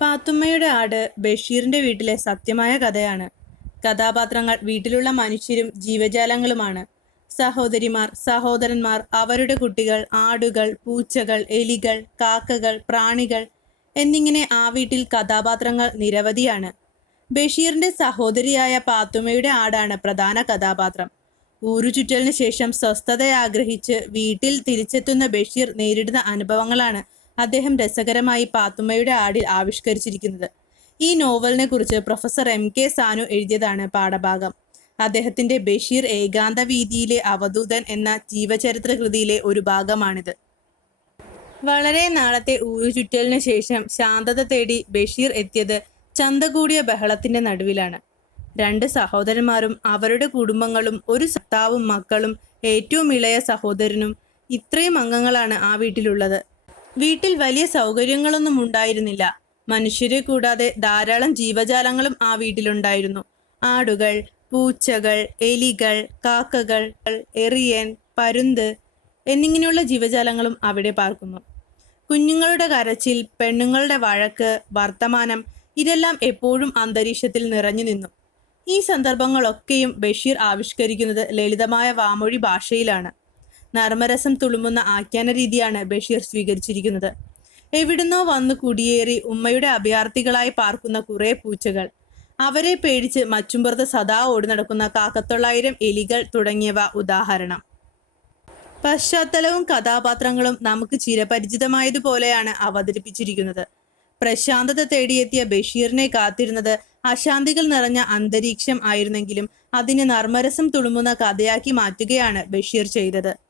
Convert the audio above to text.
പാത്തുമ്മയുടെ ആട് ബഷീറിന്റെ വീട്ടിലെ സത്യമായ കഥയാണ്. കഥാപാത്രങ്ങൾ വീട്ടിലുള്ള മനുഷ്യരും ജീവജാലങ്ങളുമാണ്. സഹോദരിമാർ സഹോദരന്മാർ അവരുടെ കുട്ടികൾ ആടുകൾ പൂച്ചകൾ എലികൾ കാക്കകൾ പ്രാണികൾ എന്നിങ്ങനെ ആ വീട്ടിൽ കഥാപാത്രങ്ങൾ നിരവധിയാണ്. ബഷീറിന്റെ സഹോദരിയായ പാത്തുമ്മയുടെ ആടാണ് പ്രധാന കഥാപാത്രം. ഊരുചുറ്റലിന് ശേഷം സ്വസ്ഥത ആഗ്രഹിച്ച് വീട്ടിൽ തിരിച്ചെത്തുന്ന ബഷീർ നേരിടുന്ന അനുഭവങ്ങളാണ് അദ്ദേഹം രസകരമായി പാത്തുമ്മയുടെ ആടിൽ ആവിഷ്കരിച്ചിരിക്കുന്നത്. ഈ നോവലിനെ കുറിച്ച് പ്രൊഫസർ എം കെ സാനു എഴുതിയതാണ് പാഠഭാഗം. അദ്ദേഹത്തിന്റെ ബഷീർ ഏകാന്ത വീതിയിലെ അവധൂതൻ എന്ന ജീവചരിത്ര കൃതിയിലെ ഒരു ഭാഗമാണിത്. വളരെ നാളത്തെ ഊരുചുറ്റലിന് ശേഷം ശാന്തത തേടി ബഷീർ എത്തിയത് ചന്ത കൂടിയ ബഹളത്തിന്റെ നടുവിലാണ്. രണ്ട് സഹോദരന്മാരും അവരുടെ കുടുംബങ്ങളും ഒരു സത്താവും മക്കളും ഏറ്റവും ഇളയ സഹോദരനും ഇത്രയും അംഗങ്ങളാണ് ആ വീട്ടിലുള്ളത്. വീട്ടിൽ വലിയ സൗകര്യങ്ങളൊന്നും ഉണ്ടായിരുന്നില്ല. മനുഷ്യരെ കൂടാതെ ധാരാളം ജീവജാലങ്ങളും ആ വീട്ടിലുണ്ടായിരുന്നു. ആടുകൾ പൂച്ചകൾ എലികൾ കാക്കകൾ എറിയൻ പരുന്ത് എന്നിങ്ങനെയുള്ള ജീവജാലങ്ങളും അവിടെ പാർക്കുന്നു. കുഞ്ഞുങ്ങളുടെ കരച്ചിൽ പെണ്ണുങ്ങളുടെ വഴക്ക് വർത്തമാനം ഇതെല്ലാം എപ്പോഴും അന്തരീക്ഷത്തിൽ നിറഞ്ഞു നിന്നു. ഈ സന്ദർഭങ്ങളൊക്കെയും ബഷീർ ആവിഷ്കരിക്കുന്നത് ലളിതമായ വാമൊഴി ഭാഷയിലാണ്. നർമ്മരസം തുളുമ്പുന്ന ആഖ്യാന രീതിയാണ് ബഷീർ സ്വീകരിച്ചിരിക്കുന്നത്. എവിടുന്നോ വന്നു കുടിയേറി ഉമ്മയുടെ അഭയാർത്ഥികളായി പാർക്കുന്ന കുറെ പൂച്ചകൾ. അവരെ പേടിച്ച് മച്ചുംപുറത്ത് സദാ ഓടി നടക്കുന്ന കാക്കത്തൊള്ളായിരം എലികൾ തുടങ്ങിയവ ഉദാഹരണം. പശ്ചാത്തലവും കഥാപാത്രങ്ങളും നമുക്ക് ചിരപരിചിതമായതുപോലെയാണ് അവതരിപ്പിച്ചിരിക്കുന്നത്. പ്രശാന്തത തേടിയെത്തിയ ബഷീറിനെ കാത്തിരുന്നത് അശാന്തികൾ നിറഞ്ഞ അന്തരീക്ഷം ആയിരുന്നെങ്കിലും അതിനെ നർമ്മരസം തുളുമ്പുന്ന കഥയാക്കി മാറ്റുകയാണ് ബഷീർ ചെയ്തത്.